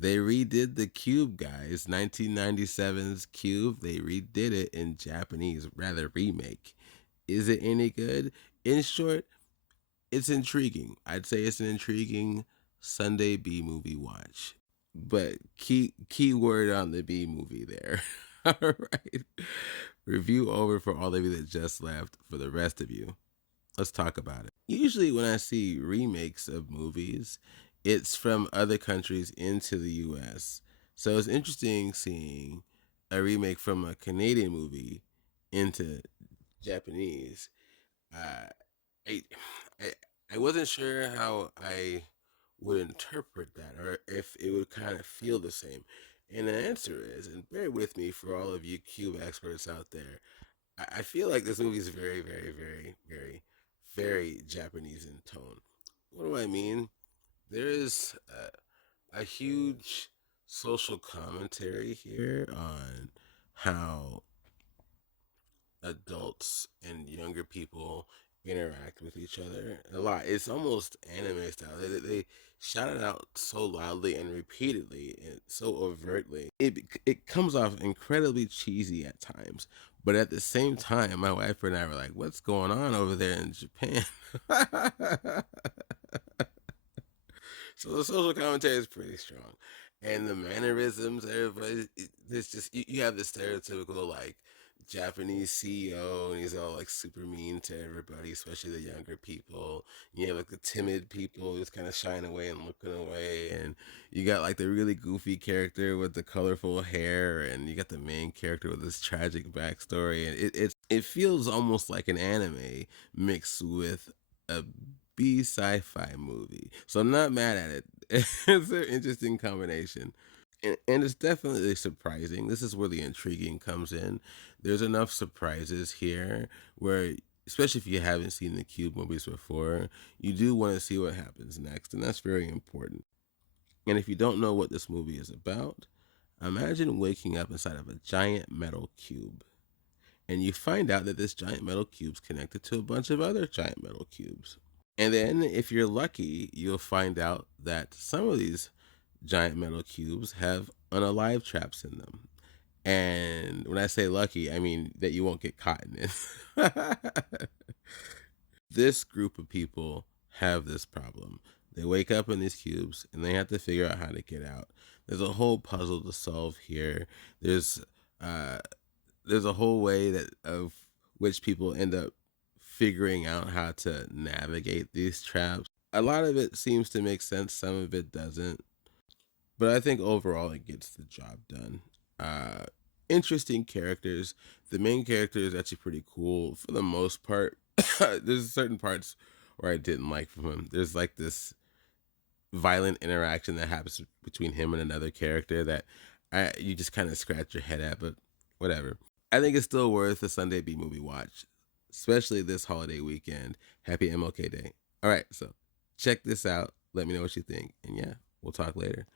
They redid the Cube, guys. 1997's Cube. They redid it in Japanese, rather remake. Is it any good? In short, it's intriguing. I'd say it's an intriguing Sunday B movie watch. But key word on the B movie there. All right. Review over for all of you that just left. For the rest of you, let's talk about it. Usually, when I see remakes of movies, it's from other countries into the US. So it's interesting seeing a remake from a Canadian movie into Japanese. Uh, I, I, I wasn't sure how I would interpret that or if it would kind of feel the same. And the answer is, and bear with me for all of you Cube experts out there, I feel like this movie is very, very, very, very, very Japanese in tone. What do I mean? There is a huge social commentary here on how adults and younger people interact with each other a lot. It's almost anime style. They shout it out so loudly and repeatedly and so overtly. It comes off incredibly cheesy at times, but at the same time, my wife and I were like, "What's going on over there in Japan?" So the social commentary is pretty strong, and the mannerisms, everybody, it's just you have the stereotypical like Japanese CEO, and he's all like super mean to everybody, especially the younger people. You have like the timid people who's kind of shying away and looking away, and you got like the really goofy character with the colorful hair, and you got the main character with this tragic backstory, and it feels almost like an anime mixed with a B sci-fi movie. So I'm not mad at it. It's an interesting combination. And it's definitely surprising. This is where the intriguing comes in. There's enough surprises here where, especially if you haven't seen the Cube movies before, you do want to see what happens next, and that's very important. And if you don't know what this movie is about, imagine waking up inside of a giant metal cube. And you find out that this giant metal cube's connected to a bunch of other giant metal cubes. And then, if you're lucky, you'll find out that some of these giant metal cubes have unalive traps in them. And when I say lucky, I mean that you won't get caught in it. This group of people have this problem. They wake up in these cubes and they have to figure out how to get out. There's a whole puzzle to solve here. There's uh, there's a whole way that of which people end up figuring out how to navigate these traps. A lot of it seems to make sense, some of it doesn't. But I think overall it gets the job done. Uh, Interesting characters. The main character is actually pretty cool for the most part. There's certain parts where I didn't like from him. There's like this violent interaction that happens between him and another character that you just kind of scratch your head at, but whatever. I think it's still worth a Sunday B movie watch, especially this holiday weekend. Happy MLK Day. All right, so check this out. Let me know what you think. And yeah, we'll talk later.